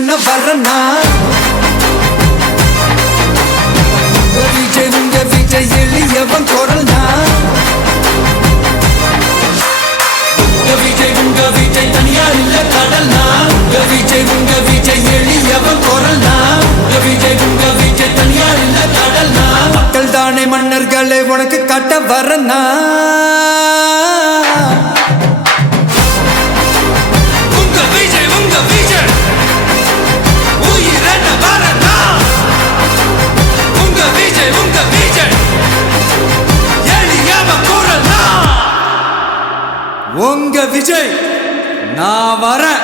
உயிரென்ன வரனா உங்க விஜய் எளியவன் குரல்னா உங்க விஜய் தனியார் இல்ல கடல்னா உங்க விஜய் எளியவன் குரல்னா உங்க விஜய் தனியார் இல்ல கடல்னா மக்கள் தானே மன்னர்களை உனக்கு காட்ட வரனா உங்க விஜய் நான் வரேன்.